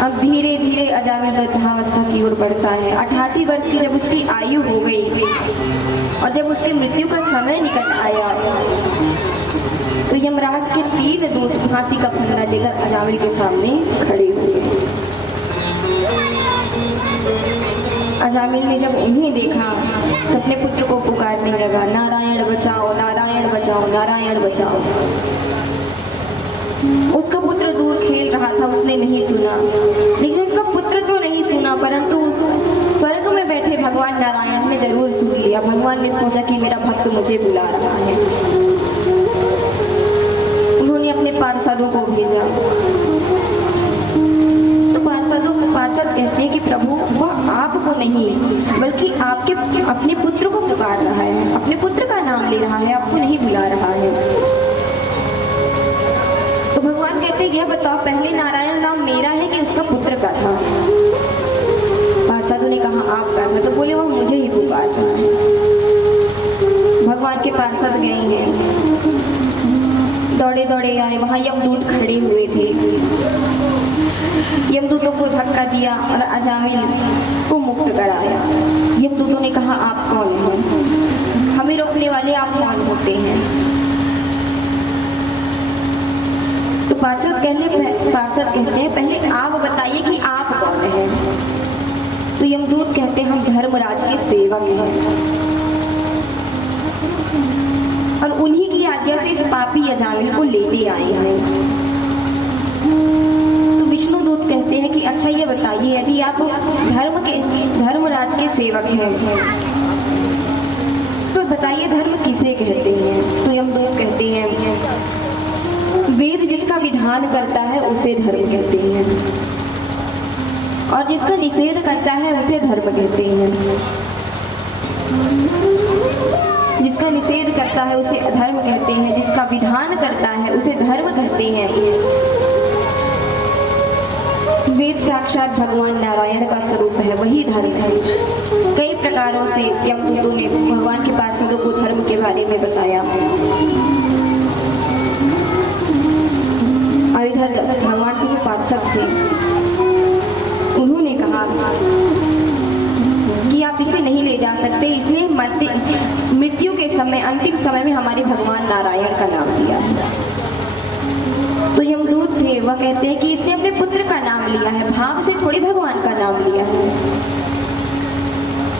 अब धीरे धीरे अजामिल वृद्धावस्था की ओर बढ़ता है। 88 वर्ष की जब उसकी आयु हो गई और जब उसकी मृत्यु का समय निकट आया तो यमराज के 3 दूत फांसी का फंदा लेकर अजामिल के सामने खड़े हुए। अजामिल ने जब उन्हें देखा तो अपने पुत्र को पुकारने लगा, नारायण बचाओ, नारायण बचाओ, नारायण बचाओ। उसका पुत्र दूर खेल रहा था, उसने नहीं सुना, लेकिन उसका पुत्र तो नहीं सुना, परंतु स्वर्ग में बैठे भगवान नारायण ने जरूर सुन लिया। भगवान ने सोचा कि मेरा भक्त मुझे बुला रहा है। उन्होंने अपने पार्षदों को भेजा तो पार्षद कहते हैं कि प्रभु वह आपको नहीं बल्कि आपके अपने पुत्र को पुकार रहा है, अपने पुत्र का नाम ले रहा है, आपको नहीं बुला रहा है। तो भगवान कहते हैं यह बताओ पहले नारायण नाम मेरा है कि उसका पुत्र का था? पार्षदों ने कहा आपका था। तो बोले वह मुझे ही पुकार रहा है। भगवान के पार्षद गए हैं, दौड़े दौड़े आए, वहां यमदूत खड़े हुए थे। यमदूतों को धक्का दिया और अजामिल को मुक्त कराया। यमदूतों ने कहा आप कौन हैं? हमें रोकने वाले आप कौन होते हैं? तो पार्षद कहते हैं पहले आप बताइए कि आप कौन हैं? तो यमदूत कहते हैं हम धर्मराज के सेवक हैं और उन्हीं की आज्ञा से इस पापी अजामिल को लेते आए हैं। तो विष्णुदूत कहते हैं कि अच्छा ये बताइए यदि आप धर्मराज के सेवक हैं तो बताइए धर्म किसे कहते हैं? तो यमदूत कहते हैं वेद जिसका विधान करता है उसे धर्म कहते हैं और जिसका निषेध करता है उसे धर्म कहते हैं। जिसका निषेध करता है उसे अधर्म कहते हैं, जिसका विधान करता है उसे धर्म कहते हैं। वेद साक्षात भगवान नारायण का स्वरूप है, वही धर्म है। कई प्रकारों से यमदूतों ने भगवान के पार्षदों को धर्म के बारे में बताया। और इधर भगवान के पार्षद थे, उन्होंने कहा कि आप इसे नहीं ले जा सकते, इसने मृत्यु के समय अंतिम समय में हमारे भगवान नारायण का नाम लिया है। तो यमदूत थे, वह कहते हैं कि इसने अपने पुत्र का नाम लिया है, भाव से थोड़ी भगवान का नाम लिया है।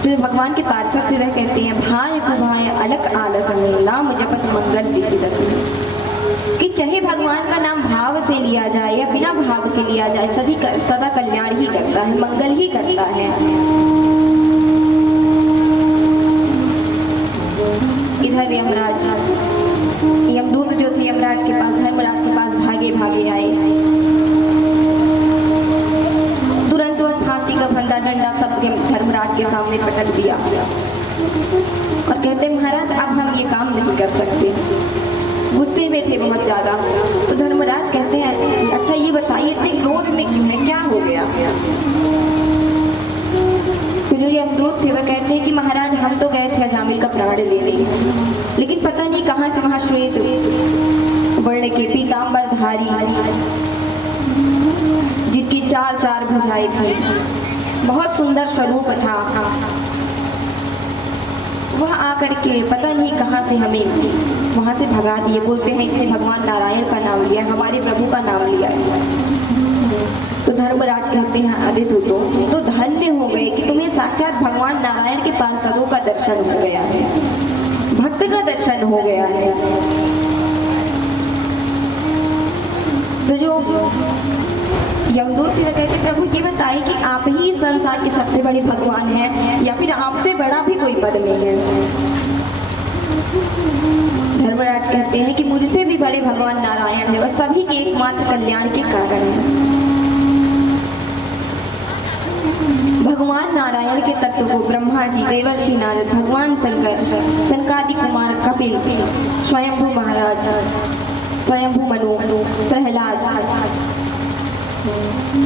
तो भगवान के पार्षद थे, वह कहते हैं भाय कुभाय अलग आलस नाम जपत मंगल विसिदसि, कि चाहे भगवान का नाम भाव से लिया जाए या बिना भाव के लिया जाए सदा कल्याण ही करता है, मंगल ही करता है। इधर यमदूत जो थे यमराज के पास, धर्मराज के पास भागे भागे आए। तुरंत वह फांसी का फंदा डंडा सब धर्मराज के सामने पटक दिया और कहते महाराज अब हम ये काम नहीं कर सकते। गुस्से में थे बहुत ज्यादा। तो धर्मराज कहते हैं अच्छा ये बताइए इतने क्रोध में क्यों है, क्या हो गया? तो जो यमदूत थे वह कहते हैं कि महाराज हम तो गए थे अजामिल का प्राण लेने, लेकिन पता नहीं कहां से वहां श्वेत वर्ण के पीतांबरधारी जिनकी 4 भुजाएं थी, बहुत सुंदर स्वरूप था, वह आकर के पता नहीं कहां से हमें वहां से भगा दिए। बोलते हैं इसने भगवान नारायण का नाम लिया, हमारे प्रभु का नाम लिया। तो धर्मराज कहते हैं अरे तो धन्य हो गए कि तुम्हें साक्षात भगवान नारायण के पार्षदों का दर्शन हो गया है, भक्त का दर्शन हो गया है। तो जो यमदूत कहते प्रभु ये बताए कि आप ही संसार के सबसे बड़े भगवान हैं या फिर आपसे बड़ा भी कोई पद में है? धर्मराज कहते हैं कि मुझसे भी बड़े भगवान नारायण है, वह सभी के एकमात्र कल्याण के कारण है। भगवान नारायण के तत्व को ब्रह्मा जी, देवर्षि नारद, भगवान शंकर, सनकादि कुमार, कपिल, स्वयंभू महाराज, स्वयंभू मनु, प्रहलाद,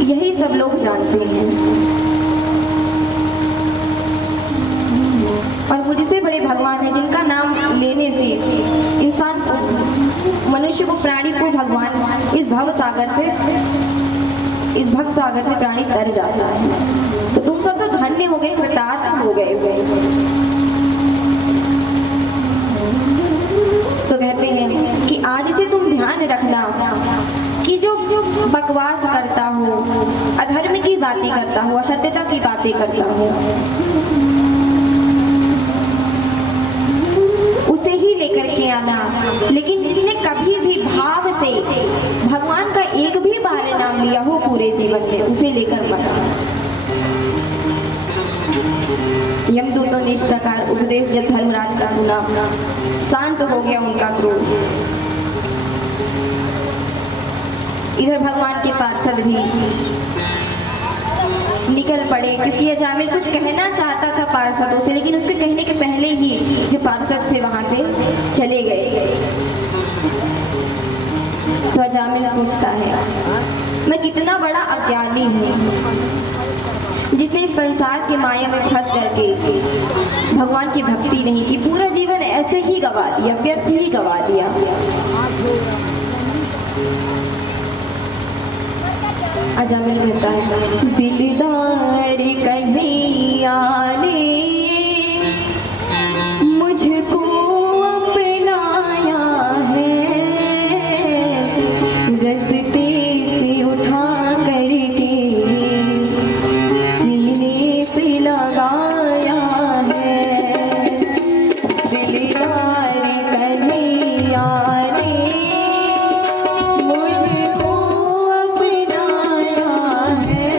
यही सब लोग जानते हैं। और मुझसे बड़े भगवान है जिनका नाम लेने से इंसान को, मनुष्य को, प्राणी को भगवान इस भव सागर से इस भक्त सागर से प्राणी तर जाता है। तो तुम सब तो धन्य हो गए, कृतार्थ हो गए। तो कहते हैं कि आज से तुम ध्यान रखना कि जो बकवास करता हो, अधर्म की बातें करता हो, असत्यता की बातें करता हो, उसे ही लेकर के आना। लेकिन जिसने कभी भी भाव से भगवान का एक भी बार नाम लिया हो पूरे जीवन में, उसे लेकर मत आना। यमदूतों ने इस प्रकार उपदेश जब धर्मराज का सुना, शांत हो गया उनका क्रोध। इधर भगवान के पार्षद भी निकल पड़े, क्योंकि अजामिल कुछ कहना चाहता था पार्षदों से, लेकिन उसके कहने के पहले ही जो पार्षद थे वहां से चले गए। तो अजामिल पूछता है, मैं कितना बड़ा अज्ञानी हूँ जिसने इस संसार के माया में फंस करके भगवान की भक्ति नहीं की, पूरा जीवन ऐसे ही गवा दिया, व्यर्थ ही गवा दिया। अजामिल कहता है, दिलदार कन्हैया ने मुझको अपनाया है, रस्ते से उठा करके सीने से लगाया है। दिलदार कन्हैया ने मुझको अपनाया है,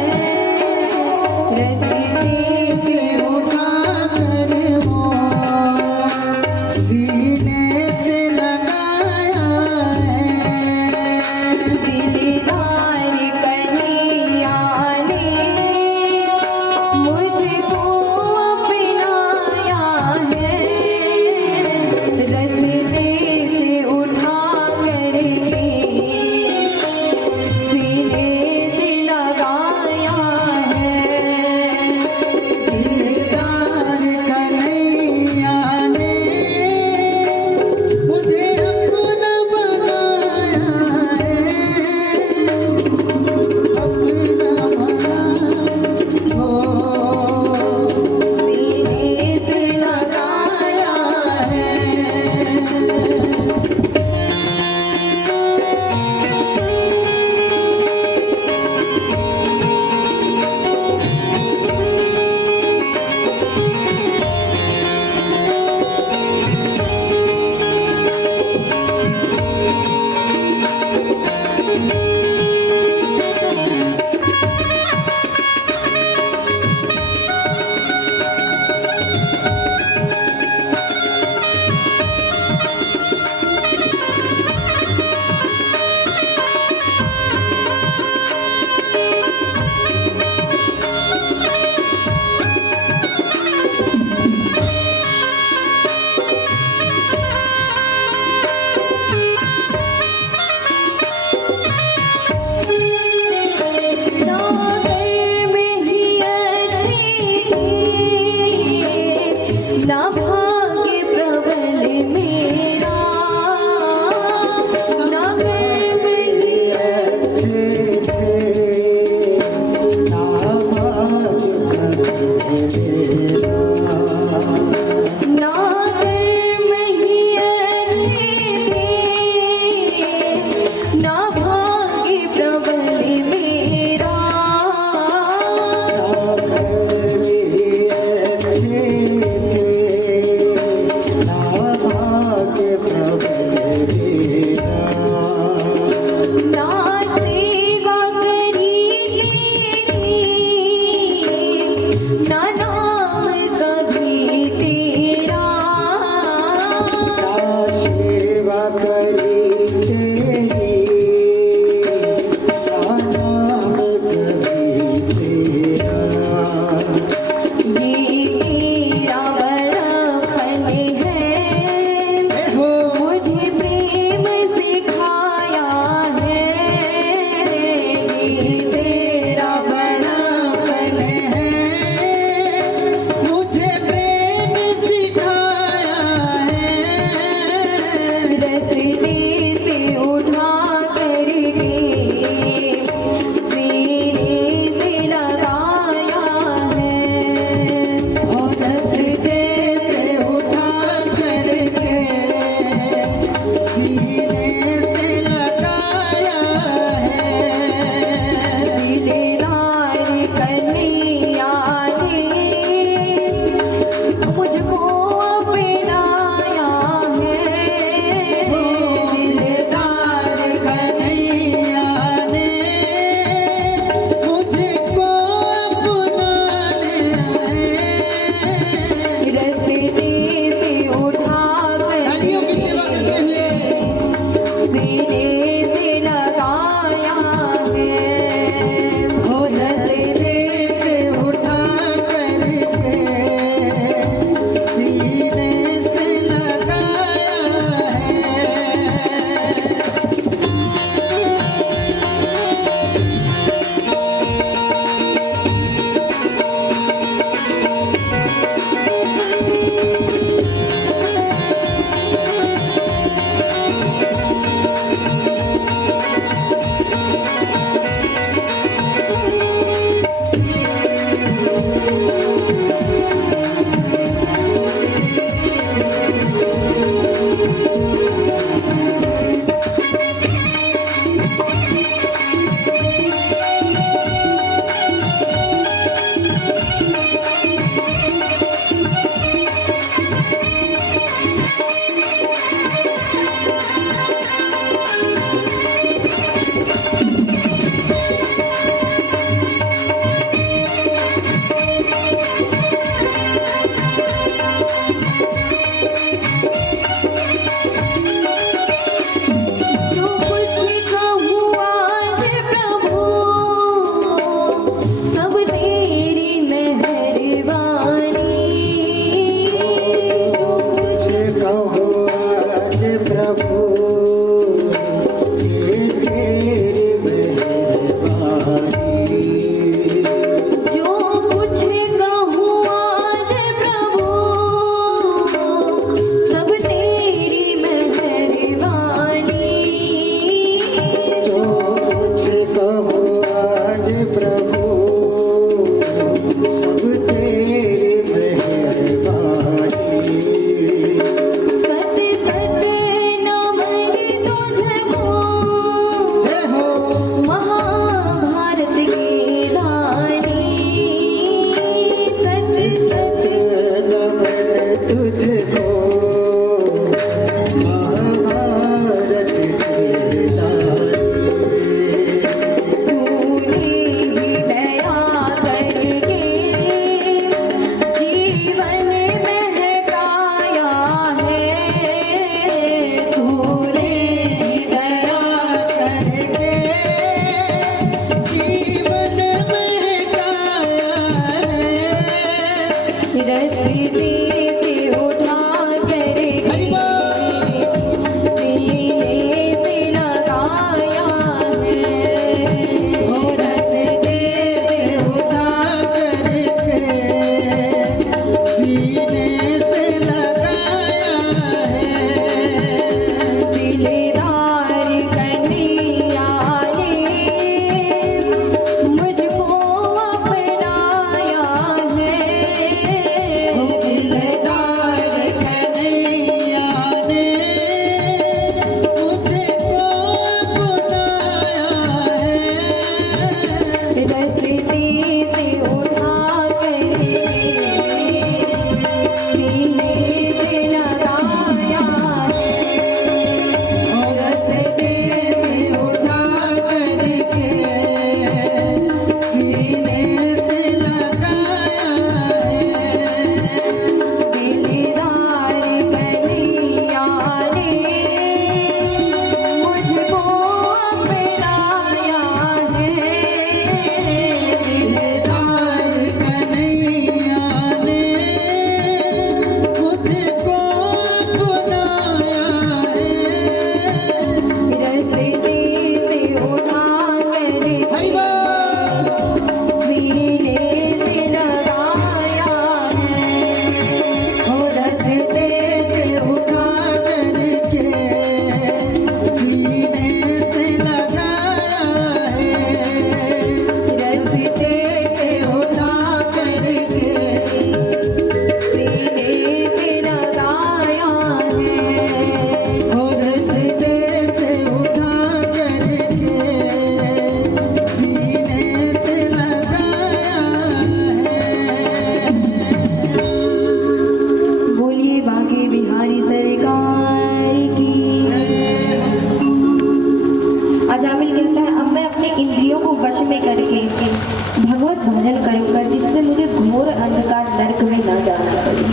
बहुत भजन करूंगा जिससे मुझे घोर अंधकार नरक में न जाना पड़े।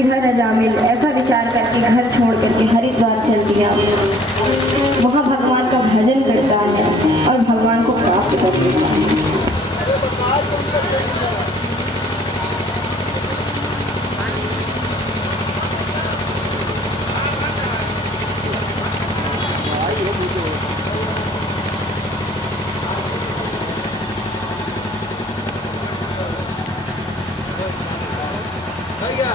इधर अजामिल ऐसा विचार करके घर छोड़ करके हरिद्वार चल दिया। वहाँ भगवान का भजन करता है और भगवान को प्राप्त कर लेता है। भैया